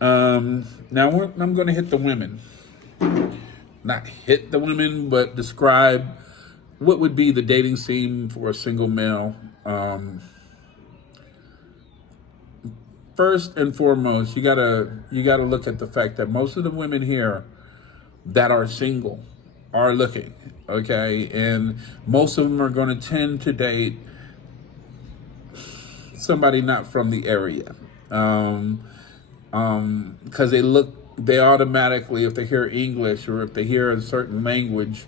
Now I'm going to hit the women. Not hit the women, but describe what would be the dating scene for a single male. First and foremost, you gotta look at the fact that most of the women here that are single are looking, okay, and most of them are going to tend to date somebody not from the area, because they automatically, if they hear English or if they hear a certain language,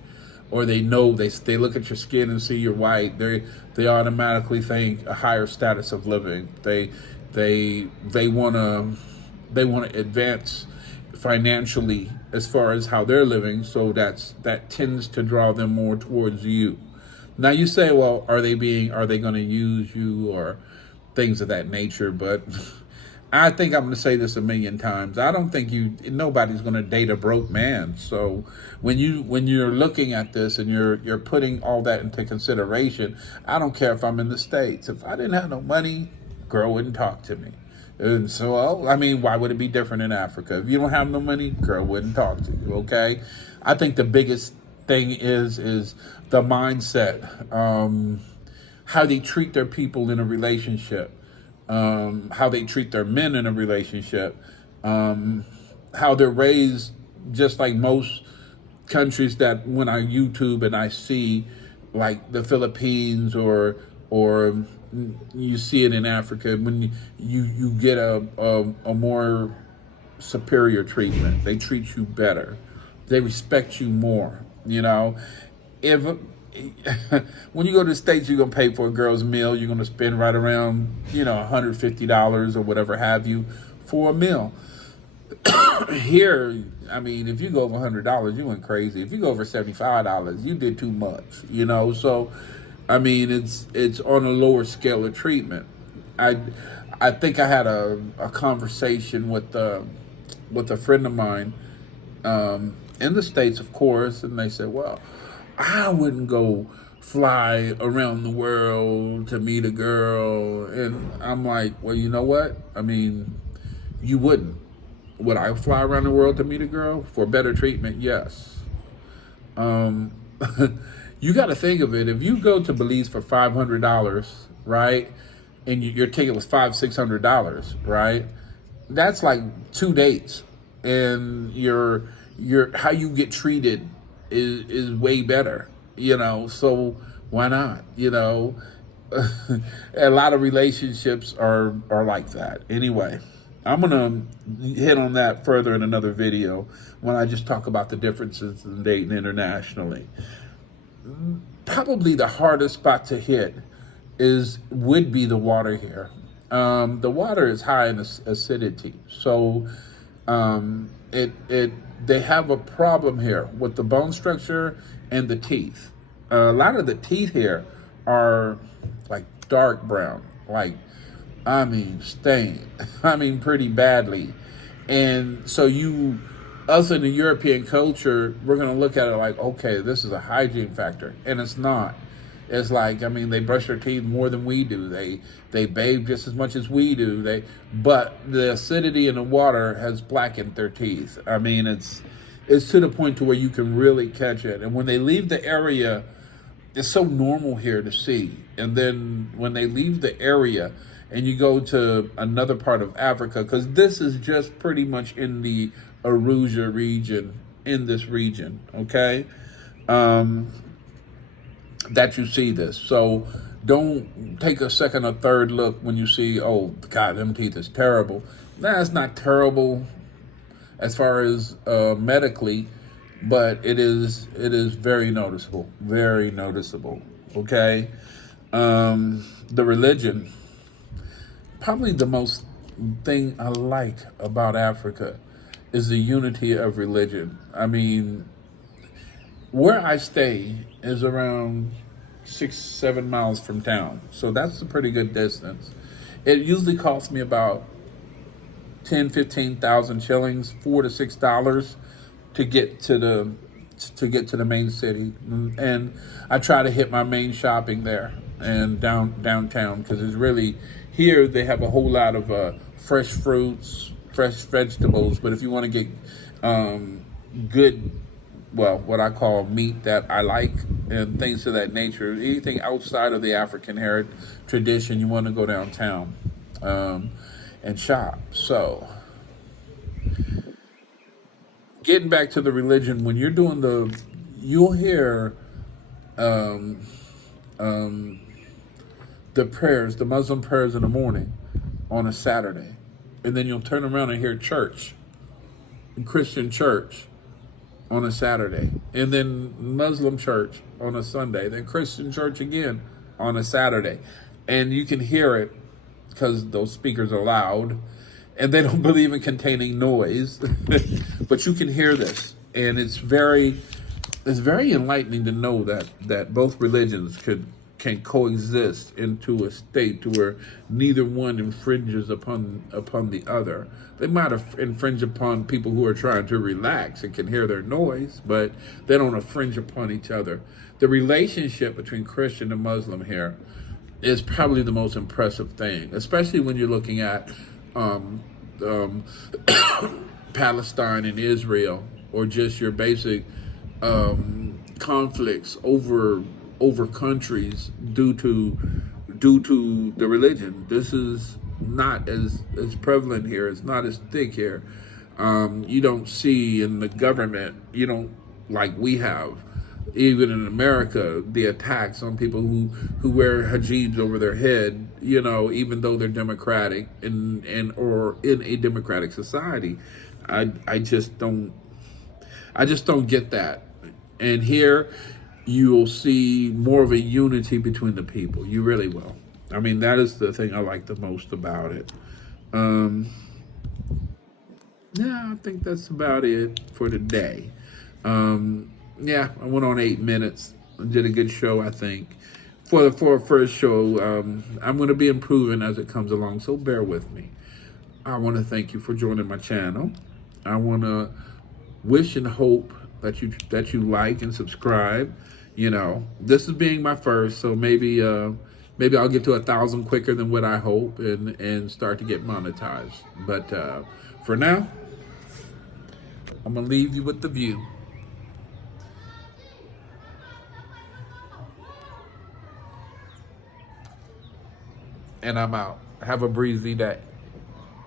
or they look at your skin and see you're white, they automatically think a higher status of living. They want to advance financially as far as how they're living, so that tends to draw them more towards you. Now you say, well, are they going to use you or things of that nature? But I think I'm going to say this a million times. I don't think nobody's going to date a broke man. So when you're looking at this and you're putting all that into consideration, I don't care if I'm in the States. If I didn't have no money, girl wouldn't talk to me. And so, I mean, why would it be different in Africa? If you don't have no money, girl wouldn't talk to you, okay? I think the biggest thing is the mindset, how they treat their people in a relationship, how they treat their men in a relationship, how they're raised, just like most countries that when I YouTube and I see, like the Philippines or you see it in Africa, when you get a more superior treatment. They treat you better. They respect you more. You know, if when you go to the States, you're gonna pay for a girl's meal. You're gonna spend right around $150 or whatever have you for a meal. Here, I mean, if you go over $100, you went crazy. If you go over $75, you did too much. So I mean, it's on a lower scale of treatment. I think I had a conversation with a friend of mine, in the States, of course, and they said, well, I wouldn't go fly around the world to meet a girl. And I'm like, well, you know what? I mean, you wouldn't. Would I fly around the world to meet a girl for better treatment? Yes. Um, you got to think of it. If you go to Belize for $500, right, and your ticket was $600, right, that's like 2 dates, and your how you get treated is way better. So why not? A lot of relationships are like that. Anyway, I'm gonna hit on that further in another video when I just talk about the differences in dating internationally. Probably the hardest spot to hit would be the water here. The water is high in acidity, so they have a problem here with the bone structure and the teeth. A lot of the teeth here are like dark brown, like, I mean, stained. I mean, pretty badly. And so us in the European culture, we're going to look at it like, okay, this is a hygiene factor. And it's not. It's like, I mean, they brush their teeth more than we do. They bathe just as much as we do. But the acidity in the water has blackened their teeth. I mean, it's to the point to where you can really catch it. And when they leave the area, it's so normal here to see. And then when they leave the area and you go to another part of Africa, because this is just pretty much in the Aruja region, in this region, okay? That you see this. So don't take a second or third look when you see, oh, God, them teeth is terrible. Nah, it's not terrible as far as medically, but it is very noticeable, okay? The religion, probably the most thing I like about Africa is the unity of religion. I mean, where I stay is around 6-7 miles from town, so that's a pretty good distance. It usually costs me about 10,000-15,000 shillings, $4 to $6, to get to the main city, and I try to hit my main shopping there and downtown, because it's really here they have a whole lot of fresh fruits, fresh vegetables. But if you want to get good, well, what I call meat that I like and things of that nature, anything outside of the African heritage tradition, you want to go downtown and shop. So, getting back to the religion, when you're doing you'll hear um, um, the prayers, the Muslim prayers in the morning on a Saturday. And then you'll turn around and hear church, Christian church on a Saturday. And then Muslim church on a Sunday. Then Christian church again on a Saturday. And you can hear it because those speakers are loud and they don't believe in containing noise. But you can hear this. And it's very enlightening to know that both religions can coexist into a state to where neither one infringes upon the other. They might infringe upon people who are trying to relax and can hear their noise, but they don't infringe upon each other. The relationship between Christian and Muslim here is probably the most impressive thing, especially when you're looking at um, Palestine and Israel, or just your basic conflicts over countries due to the religion. This is not as prevalent here. It's not as thick here. You don't see in the government. You don't like we have. Even in America, the attacks on people who wear hijabs over their head, even though they're democratic or in a democratic society, I just don't get that. And here, you'll see more of a unity between the people. You really will. I mean, that is the thing I like the most about it. Yeah, I think that's about it for today. Yeah, I went on 8 minutes. Did a good show, I think. For the first show, I'm going to be improving as it comes along, so bear with me. I want to thank you for joining my channel. I want to wish and hope that you like and subscribe. This is being my first, so maybe I'll get to 1,000 quicker than what I hope and start to get monetized. But for now, I'm gonna leave you with the view. And I'm out. Have a breezy day.